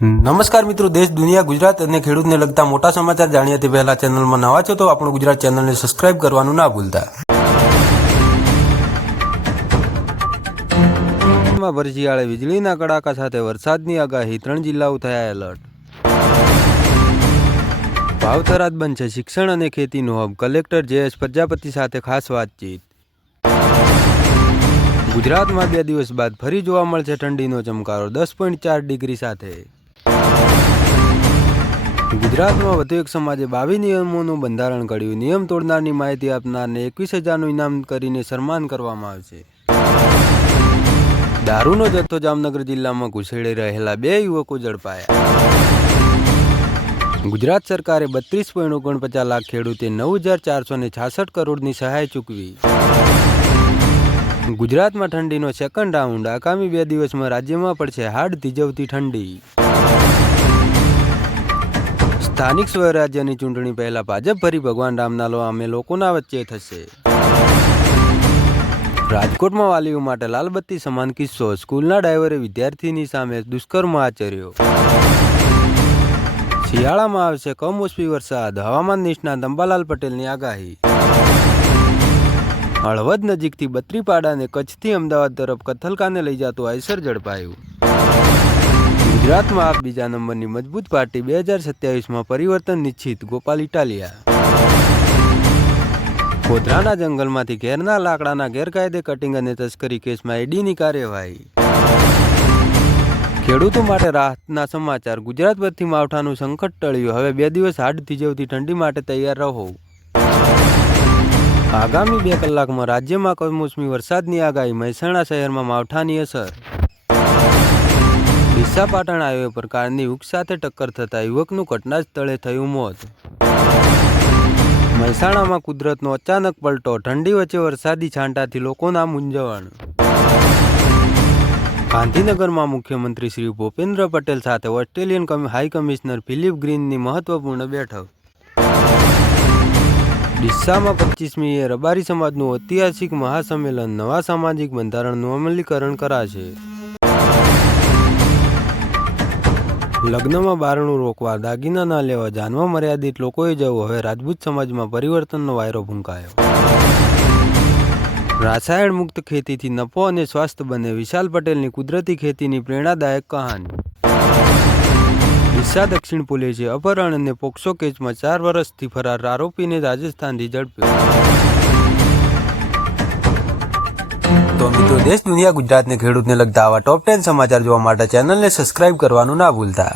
નમસ્કાર મિત્રો, દેશ દુનિયા ગુજરાત અને ખેડૂતને લગતા મોટા સમાચાર જાણીએ તે પહેલા ચેનલમાં નવા છો તો આપણું ગુજરાત ચેનલને સબસ્ક્રાઇબ કરવાનું ના ભૂલતા। ભરશિયાળે વીજળીના કડાકા સાથે વરસાદની આગાહી, 3 જિલ્લાઓ થયા એલર્ટ। ભાવથરાદ બનશે શિક્ષણ અને ખેતીનું હબ, કલેક્ટર JS પ્રજાપતિ સાથે ખાસ વાતચીત। ગુજરાતમાં 2 દિવસ બાદ ફરી જોવા મળશે ઠંડીનો ચમકારો, 10.4 ડિગ્રી સાથે। ગુજરાતમાં વધુ એક સમાજે 22 નિયમોનું બંધારણ ઘડ્યું, નિયમ તોડનારની માહિતી આપનારને 21,000નું ઇનામ કરીને સન્માન કરવામાં આવશે। દારૂનો જથ્થો જામનગર જિલ્લામાં ઘૂસેડી રહેલા 2 યુવકો ઝડપાયા। ગુજરાત સરકારે 32.49 લાખ ખેડૂતે 9,466 કરોડની સહાય ચૂકવી। ગુજરાતમાં ઠંડીનો સેકન્ડ રાઉન્ડ, આગામી 2 દિવસમાં રાજ્યમાં પડશે હાડ થીજવતી ઠંડી। સ્થાનિક સ્વરાજ્યની ચૂંટણી પહેલા ભાજપ ફરી ભગવાન રામના નામે લોકોના વચ્ચે થશે। રાજકોટમાં વાલીઓ માટે લાલબત્તી સમાન કિસ્સો, સ્કૂલના ડ્રાઈવરે વિદ્યાર્થીની સામે દુષ્કર્મ આચર્યો। શિયાળામાં આવશે કમોસમી વરસાદ, હવામાન નિષ્ણાત અંબાલાલ પટેલની આગાહી। હળવદ નજીકથી બત્રીપાડાને કચ્છથી અમદાવાદ તરફ કથલકાને લઈ જતું આઈસર ઝડપાયું। ગુજરાતમાં બીજા નંબરની મજબૂત પાર્ટી, 2027માં પરિવર્તન નિશ્ચિત, ગોપાલ ઇટાલિયા। ગોધરાના જંગલમાંથી ઘેરના લાકડાના ગેરકાયદે કટિંગ અને તસ્કરી કેસમાં ઈડીની કાર્યવાહી। ખેડૂતો માટે રાહતના સમાચાર, ગુજરાત પરથી માવઠાનું સંકટ ટળ્યું, હવે 2 દિવસ હાડ થીજવતી ઠંડી માટે તૈયાર રહો। આગામી 2 કલાકમાં રાજ્યમાં કમોસમી વરસાદની આગાહી, મહેસાણા શહેરમાં માવઠાની અસર। ડીસા પાટણ હાઈવે પર કારની વૃક્ષ સાથે ટક્કર થતાં યુવકનું ઘટના સ્થળે થયું મોત। મહેસાણામાં કુદરતનો અચાનક પલટો, ઠંડી વચ્ચે વરસાદી છાંટાથી લોકોના મૂંઝવણ। ગાંધીનગરમાં મુખ્યમંત્રી શ્રી ભૂપેન્દ્ર પટેલ સાથે ઓસ્ટ્રેલિયન હાઈ કમિશનર ફિલિપ ગ્રીનની મહત્વપૂર્ણ બેઠક। ડીસામાં 25મીએ રબારી સમાજનું ઐતિહાસિક મહાસંમેલન, નવા સામાજિક બંધારણનું અમલીકરણ કરાશે। લગ્નમાં બારણું રોકવા, દાગીના ન લેવા, જાનમાં મર્યાદિત લોકોએ જવું, હવે રાજપૂત સમાજમાં પરિવર્તનનો વાયરો ફૂંકાયો। રાસાયણ મુક્ત ખેતીથી નફો અને સ્વાસ્થ્ય બને, વિશાલ પટેલની કુદરતી ખેતીની પ્રેરણાદાયક કહાની। ડીસા દક્ષિણ પોલીસે અપહરણ અને પોક્સો કેસમાં 4 વર્ષથી ફરાર આરોપીને રાજસ્થાનથી ઝડપ્યો। તો મિત્રો, દેશ દુનિયા ગુજરાતને ખેડૂતને લગતા આવા ટોપ 10 સમાચાર જોવા માટે ચેનલને સબસ્ક્રાઇબ કરવાનું ના ભૂલતા।